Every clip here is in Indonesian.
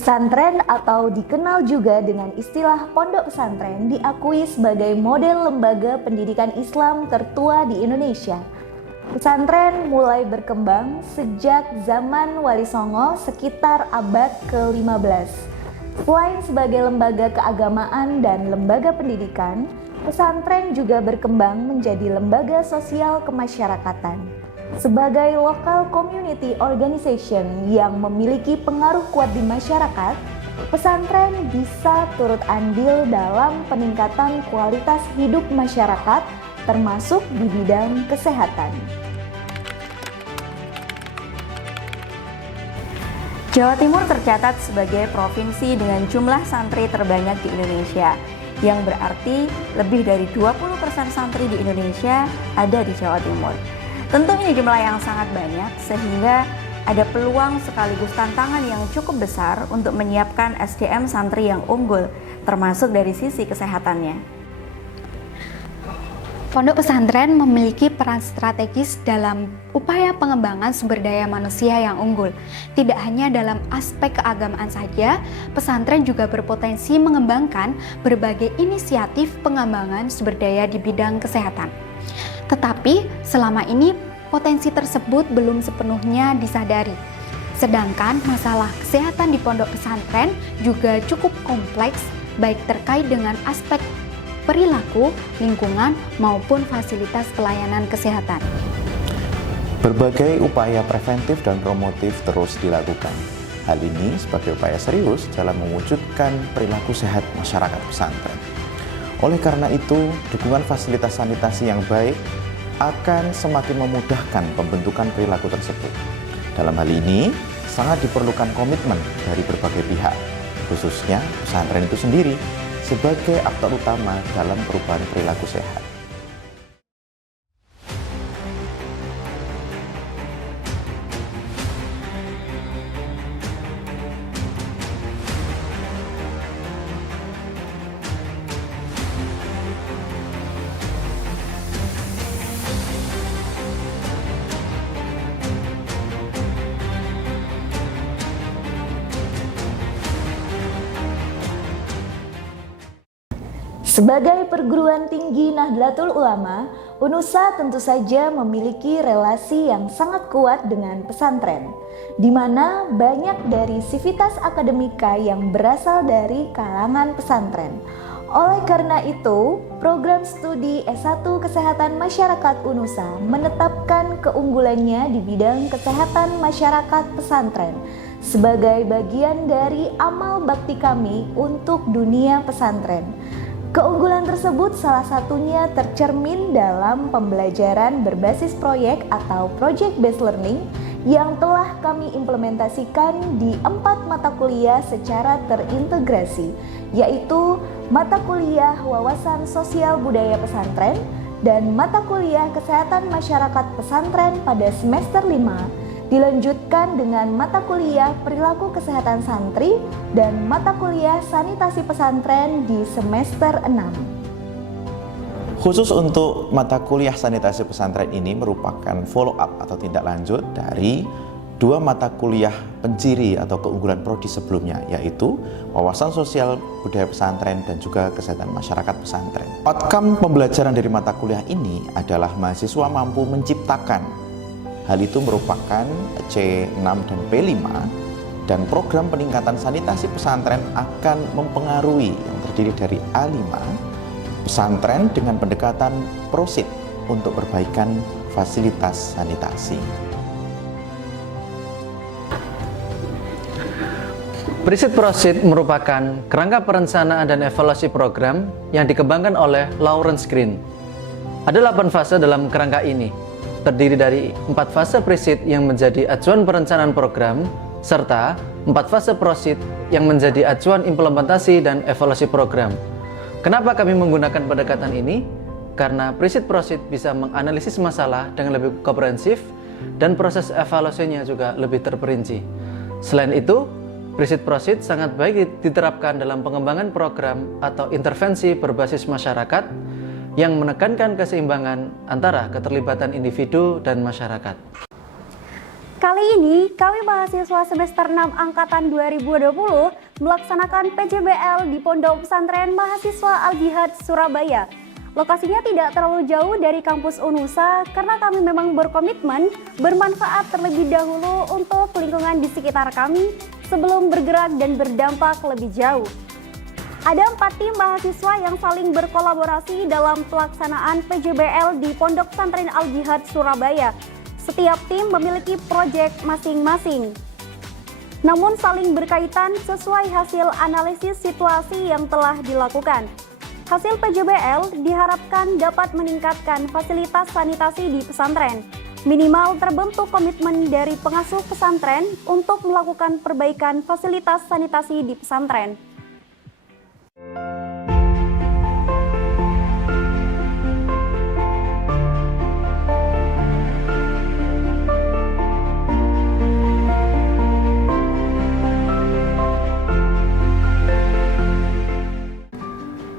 Pesantren atau dikenal juga dengan istilah pondok pesantren diakui sebagai model lembaga pendidikan Islam tertua di Indonesia. Pesantren mulai berkembang sejak zaman Wali Songo sekitar abad ke-15. Selain sebagai lembaga keagamaan dan lembaga pendidikan, pesantren juga berkembang menjadi lembaga sosial kemasyarakatan. Sebagai local community organization yang memiliki pengaruh kuat di masyarakat, pesantren bisa turut andil dalam peningkatan kualitas hidup masyarakat, termasuk di bidang kesehatan. Jawa Timur tercatat sebagai provinsi dengan jumlah santri terbanyak di Indonesia, yang berarti lebih dari 20% santri di Indonesia ada di Jawa Timur. Tentu ini jumlah yang sangat banyak sehingga ada peluang sekaligus tantangan yang cukup besar untuk menyiapkan SDM santri yang unggul, termasuk dari sisi kesehatannya. Pondok pesantren memiliki peran strategis dalam upaya pengembangan sumber daya manusia yang unggul. Tidak hanya dalam aspek keagamaan saja, pesantren juga berpotensi mengembangkan berbagai inisiatif pengembangan sumber daya di bidang kesehatan. Tetapi selama ini potensi tersebut belum sepenuhnya disadari. Sedangkan masalah kesehatan di pondok pesantren juga cukup kompleks, baik terkait dengan aspek perilaku, lingkungan, maupun fasilitas pelayanan kesehatan. Berbagai upaya preventif dan promotif terus dilakukan. Hal ini sebagai upaya serius dalam mewujudkan perilaku sehat masyarakat pesantren. Oleh karena itu, dukungan fasilitas sanitasi yang baik akan semakin memudahkan pembentukan perilaku tersebut. Dalam hal ini, sangat diperlukan komitmen dari berbagai pihak, khususnya pesantren itu sendiri, sebagai aktor utama dalam perubahan perilaku sehat. Sebagai perguruan tinggi Nahdlatul Ulama, UNUSA tentu saja memiliki relasi yang sangat kuat dengan pesantren, di mana banyak dari sivitas akademika yang berasal dari kalangan pesantren. Oleh karena itu, program studi S1 Kesehatan Masyarakat UNUSA menetapkan keunggulannya di bidang kesehatan masyarakat pesantren sebagai bagian dari amal bakti kami untuk dunia pesantren. Keunggulan tersebut salah satunya tercermin dalam pembelajaran berbasis proyek atau project based learning yang telah kami implementasikan di 4 mata kuliah secara terintegrasi, yaitu mata kuliah wawasan sosial budaya pesantren dan mata kuliah kesehatan masyarakat pesantren pada semester 5, dilanjutkan dengan mata kuliah perilaku kesehatan santri dan mata kuliah sanitasi pesantren di semester 6. Khusus untuk mata kuliah sanitasi pesantren ini merupakan follow up atau tindak lanjut dari 2 mata kuliah penciri atau keunggulan prodi sebelumnya, yaitu wawasan sosial budaya pesantren dan juga kesehatan masyarakat pesantren. Outcome pembelajaran dari mata kuliah ini adalah mahasiswa mampu menciptakan. Hal itu merupakan C6 dan P5, dan program peningkatan sanitasi pesantren akan mempengaruhi yang terdiri dari A5, pesantren dengan pendekatan prosid untuk perbaikan fasilitas sanitasi. Prisit Prosid merupakan kerangka perencanaan dan evaluasi program yang dikembangkan oleh Lawrence Green. Ada 8 fase dalam kerangka ini, terdiri dari 4 fase Prisit yang menjadi acuan perencanaan program, serta 4 fase Prosid yang menjadi acuan implementasi dan evaluasi program. Kenapa kami menggunakan pendekatan ini? Karena Prisit Prosid bisa menganalisis masalah dengan lebih komprehensif dan proses evaluasinya juga lebih terperinci. Selain itu, Prisit Prosid sangat baik diterapkan dalam pengembangan program atau intervensi berbasis masyarakat yang menekankan keseimbangan antara keterlibatan individu dan masyarakat. Kali ini, kami mahasiswa semester 6 Angkatan 2020 melaksanakan PJBL di Pondok Pesantren Mahasiswa Al-Jihad Surabaya. Lokasinya tidak terlalu jauh dari kampus UNUSA karena kami memang berkomitmen bermanfaat terlebih dahulu untuk lingkungan di sekitar kami sebelum bergerak dan berdampak lebih jauh. Ada 4 tim mahasiswa yang saling berkolaborasi dalam pelaksanaan PJBL di Pondok Pesantren Al-Jihad Surabaya. Setiap tim memiliki proyek masing-masing, namun saling berkaitan sesuai hasil analisis situasi yang telah dilakukan. Hasil PJBL diharapkan dapat meningkatkan fasilitas sanitasi di pesantren. Minimal terbentuk komitmen dari pengasuh pesantren untuk melakukan perbaikan fasilitas sanitasi di pesantren.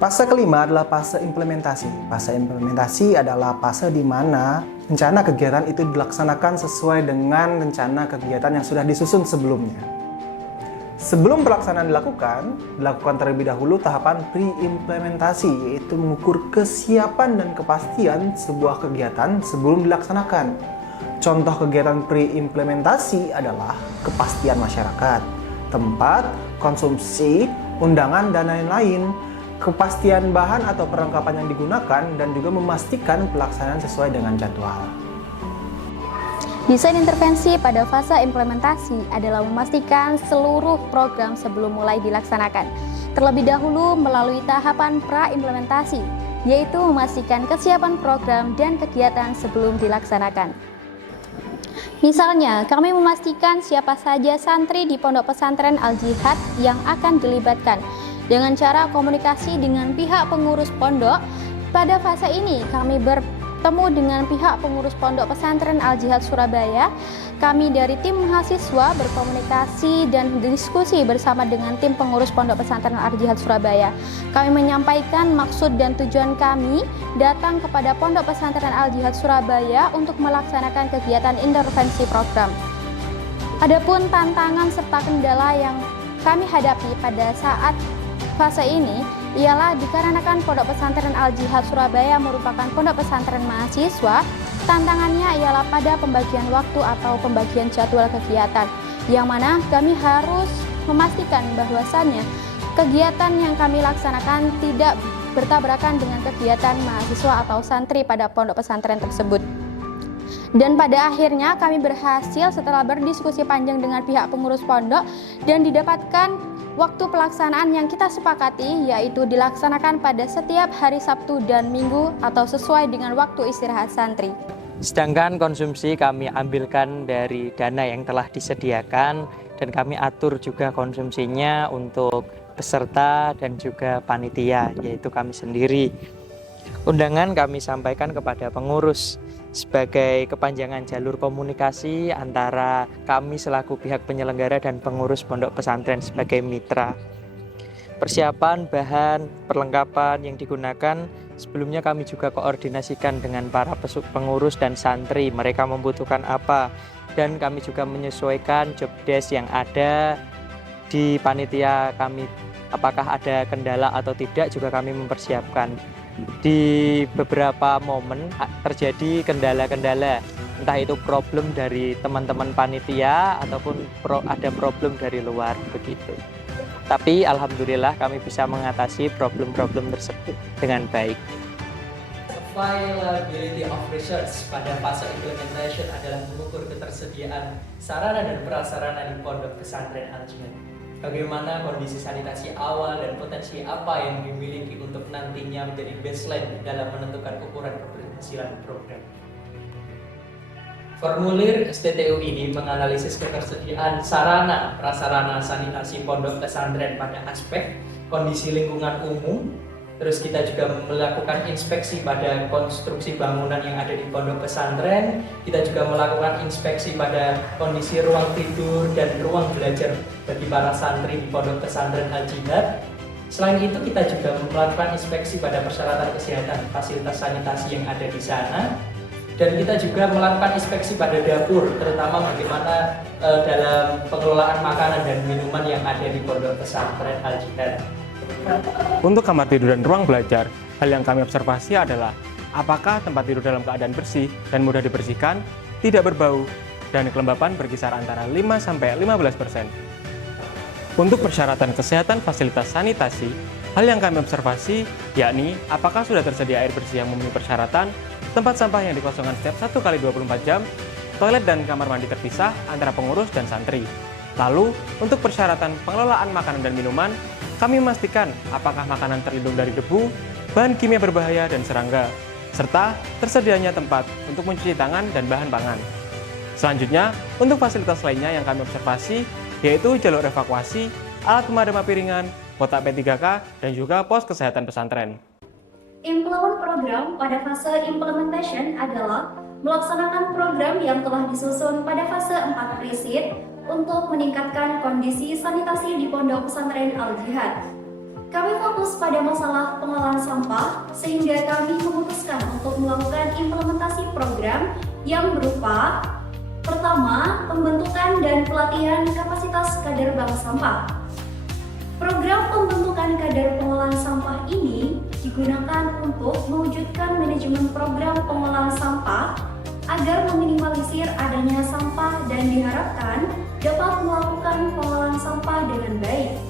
Fase kelima adalah fase implementasi. Fase implementasi adalah fase di mana rencana kegiatan itu dilaksanakan sesuai dengan rencana kegiatan yang sudah disusun sebelumnya. Sebelum pelaksanaan dilakukan terlebih dahulu tahapan pre-implementasi, yaitu mengukur kesiapan dan kepastian sebuah kegiatan sebelum dilaksanakan. Contoh kegiatan pre-implementasi adalah kepastian masyarakat, tempat, konsumsi, undangan, dan lain-lain. Kepastian bahan atau perlengkapan yang digunakan dan juga memastikan pelaksanaan sesuai dengan jadwal. Desain intervensi pada fase implementasi adalah memastikan seluruh program sebelum mulai dilaksanakan. Terlebih dahulu melalui tahapan pra-implementasi, yaitu memastikan kesiapan program dan kegiatan sebelum dilaksanakan. Misalnya, kami memastikan siapa saja santri di Pondok Pesantren Al-Jihad yang akan dilibatkan. Dengan cara komunikasi dengan pihak pengurus pondok, pada fase ini kami bertemu dengan pihak pengurus Pondok Pesantren Al-Jihad Surabaya. Kami dari tim mahasiswa berkomunikasi dan diskusi bersama dengan tim pengurus Pondok Pesantren Al-Jihad Surabaya. Kami menyampaikan maksud dan tujuan kami datang kepada Pondok Pesantren Al-Jihad Surabaya untuk melaksanakan kegiatan intervensi program. Adapun tantangan serta kendala yang kami hadapi pada saat fase ini ialah dikarenakan Pondok Pesantren Al-Jihad Surabaya merupakan pondok pesantren mahasiswa, tantangannya ialah pada pembagian waktu atau pembagian jadwal kegiatan, yang mana kami harus memastikan bahwasannya kegiatan yang kami laksanakan tidak bertabrakan dengan kegiatan mahasiswa atau santri pada pondok pesantren tersebut. Dan pada akhirnya kami berhasil setelah berdiskusi panjang dengan pihak pengurus pondok dan didapatkan waktu pelaksanaan yang kita sepakati, yaitu dilaksanakan pada setiap hari Sabtu dan Minggu atau sesuai dengan waktu istirahat santri. Sedangkan konsumsi kami ambilkan dari dana yang telah disediakan dan kami atur juga konsumsinya untuk peserta dan juga panitia, yaitu kami sendiri. Undangan kami sampaikan kepada pengurus sebagai kepanjangan jalur komunikasi antara kami selaku pihak penyelenggara dan pengurus pondok pesantren sebagai mitra. Persiapan bahan, perlengkapan yang digunakan sebelumnya kami juga koordinasikan dengan para pengurus dan santri, mereka membutuhkan apa, dan kami juga menyesuaikan job desk yang ada di panitia kami, apakah ada kendala atau tidak juga kami mempersiapkan. Di beberapa momen terjadi kendala-kendala, entah itu problem dari teman-teman panitia ataupun ada problem dari luar begitu. Tapi alhamdulillah kami bisa mengatasi problem-problem tersebut dengan baik. Availability of research pada fase implementation adalah mengukur ketersediaan sarana dan prasarana di Pondok Pesantren Al-Jihad. Bagaimana kondisi sanitasi awal dan potensi apa yang dimiliki untuk nantinya menjadi baseline dalam menentukan ukuran keberhasilan program. Formulir STTU ini menganalisis ketersediaan sarana prasarana sanitasi pondok pesantren pada aspek kondisi lingkungan umum. Terus kita juga melakukan inspeksi pada konstruksi bangunan yang ada di pondok pesantren. Kita juga melakukan inspeksi pada kondisi ruang tidur dan ruang belajar bagi para santri di pondok pesantren Al-Jihad. Selain itu kita juga melakukan inspeksi pada persyaratan kesehatan fasilitas sanitasi yang ada di sana. Dan kita juga melakukan inspeksi pada dapur, terutama bagaimana dalam pengelolaan makanan dan minuman yang ada di Pondok Pesantren Al-Jihad. Untuk kamar tidur dan ruang belajar, hal yang kami observasi adalah apakah tempat tidur dalam keadaan bersih dan mudah dibersihkan, tidak berbau, dan kelembapan berkisar antara 5-15%. Untuk persyaratan kesehatan fasilitas sanitasi, hal yang kami observasi yakni apakah sudah tersedia air bersih yang memenuhi persyaratan, tempat sampah yang dikosongkan setiap 1 kali 24 jam, toilet dan kamar mandi terpisah antara pengurus dan santri. Lalu, untuk persyaratan pengelolaan makanan dan minuman, kami memastikan apakah makanan terlindung dari debu, bahan kimia berbahaya, dan serangga, serta tersedianya tempat untuk mencuci tangan dan bahan pangan. Selanjutnya, untuk fasilitas lainnya yang kami observasi, yaitu jalur evakuasi, alat pemadam api ringan, kotak P3K, dan juga pos kesehatan pesantren. Implement program pada fase implementation adalah melaksanakan program yang telah disusun pada fase 4 pre-seed untuk meningkatkan kondisi sanitasi di Pondok Pesantren Al-Jihad. Kami fokus pada masalah pengolahan sampah sehingga kami memutuskan untuk melakukan implementasi program yang berupa: pertama, pembentukan dan pelatihan kapasitas kader bank sampah. Program pembentukan kader pengolahan sampah ini digunakan untuk mewujudkan manajemen program pengolahan sampah agar meminimalisir adanya sampah dan diharapkan dapat melakukan pengolahan sampah dengan baik.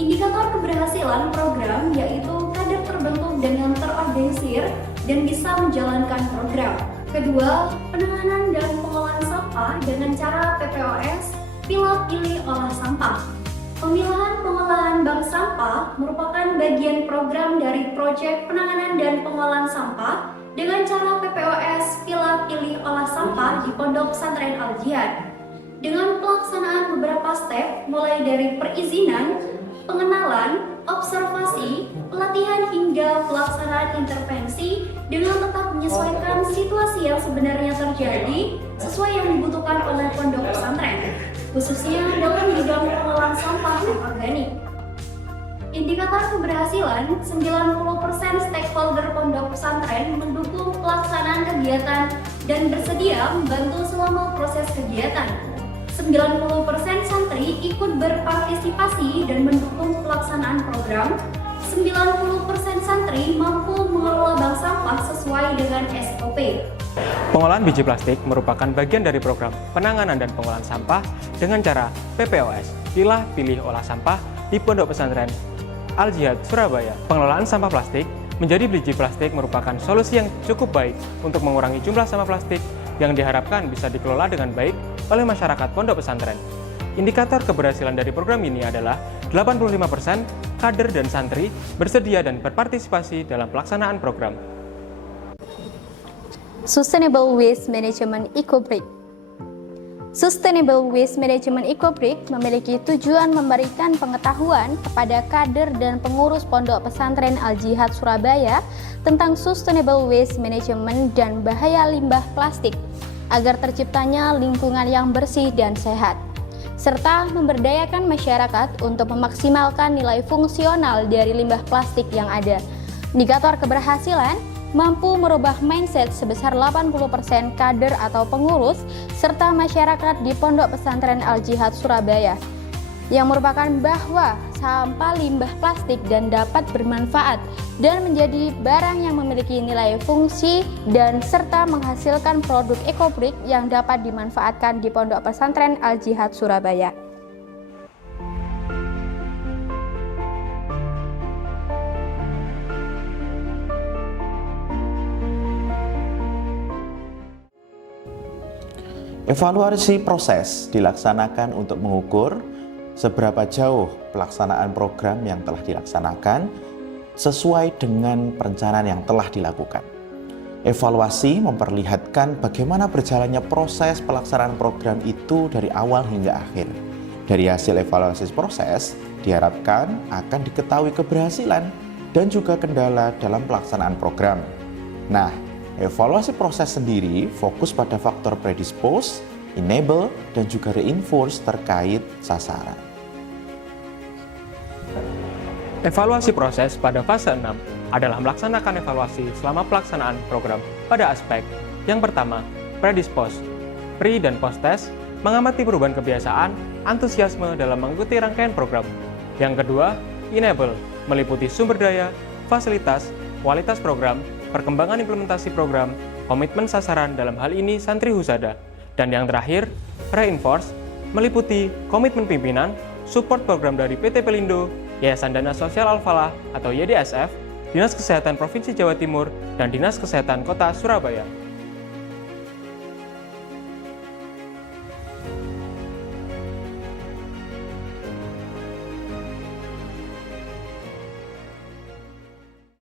Indikator keberhasilan program yaitu kader terbentuk dengan terorganisir dan bisa menjalankan program. Kedua, penanganan dan pengolahan sampah dengan cara PPOS, pilah pilih olah sampah. Pemilahan pengolahan bank sampah merupakan bagian program dari proyek penanganan dan pengolahan sampah dengan cara PPOS, pilah pilih olah sampah di Pondok Pesantren Al-Jihad. Dengan pelaksanaan beberapa step mulai dari perizinan, pengenalan, observasi, pelatihan hingga pelaksanaan intervensi dengan tetap menyesuaikan situasi yang sebenarnya terjadi sesuai yang dibutuhkan oleh pondok pesantren, khususnya dalam bidang pengelolaan sampah organik. Indikator keberhasilan, 90% stakeholder pondok pesantren mendukung pelaksanaan kegiatan dan bersedia membantu selama proses kegiatan. 90% santri ikut berpartisipasi dan mendukung pelaksanaan program. 90% santri mampu mengelola bank sampah sesuai dengan SOP. Pengolahan biji plastik merupakan bagian dari program penanganan dan pengolahan sampah dengan cara PPOS, pilah pilih olah sampah di Pondok Pesantren Al-Jihad, Surabaya. Pengelolaan sampah plastik menjadi biji plastik merupakan solusi yang cukup baik untuk mengurangi jumlah sampah plastik yang diharapkan bisa dikelola dengan baik oleh masyarakat pondok pesantren. Indikator keberhasilan dari program ini adalah 85% kader dan santri bersedia dan berpartisipasi dalam pelaksanaan program. Sustainable Waste Management Ecobrick. Sustainable Waste Management Ecobrick memiliki tujuan memberikan pengetahuan kepada kader dan pengurus Pondok Pesantren Al-Jihad Surabaya tentang sustainable waste management dan bahaya limbah plastik agar terciptanya lingkungan yang bersih dan sehat, serta memberdayakan masyarakat untuk memaksimalkan nilai fungsional dari limbah plastik yang ada. Indikator keberhasilan mampu merubah mindset sebesar 80% kader atau pengurus serta masyarakat di Pondok Pesantren Al-Jihad Surabaya, yang merupakan bahwa sampah limbah plastik dan dapat bermanfaat dan menjadi barang yang memiliki nilai fungsi dan serta menghasilkan produk ecobrick yang dapat dimanfaatkan di Pondok Pesantren Al-Jihad Surabaya. Evaluasi proses dilaksanakan untuk mengukur seberapa jauh pelaksanaan program yang telah dilaksanakan sesuai dengan perencanaan yang telah dilakukan. Evaluasi memperlihatkan bagaimana berjalannya proses pelaksanaan program itu dari awal hingga akhir. Dari hasil evaluasi proses, diharapkan akan diketahui keberhasilan dan juga kendala dalam pelaksanaan program. Nah, evaluasi proses sendiri fokus pada faktor predispose, enable, dan juga reinforce terkait sasaran. Evaluasi proses pada fase 6 adalah melaksanakan evaluasi selama pelaksanaan program pada aspek Yang pertama, predispose. Pre dan post test mengamati perubahan kebiasaan, antusiasme dalam mengikuti rangkaian program. Yang kedua, enable, meliputi sumber daya, fasilitas, kualitas program, perkembangan implementasi program, komitmen sasaran dalam hal ini santri husada. Dan yang terakhir, reinforce, meliputi komitmen pimpinan, support program dari PT Pelindo, Yayasan Dana Sosial Al-Falah atau YDSF, Dinas Kesehatan Provinsi Jawa Timur, dan Dinas Kesehatan Kota Surabaya.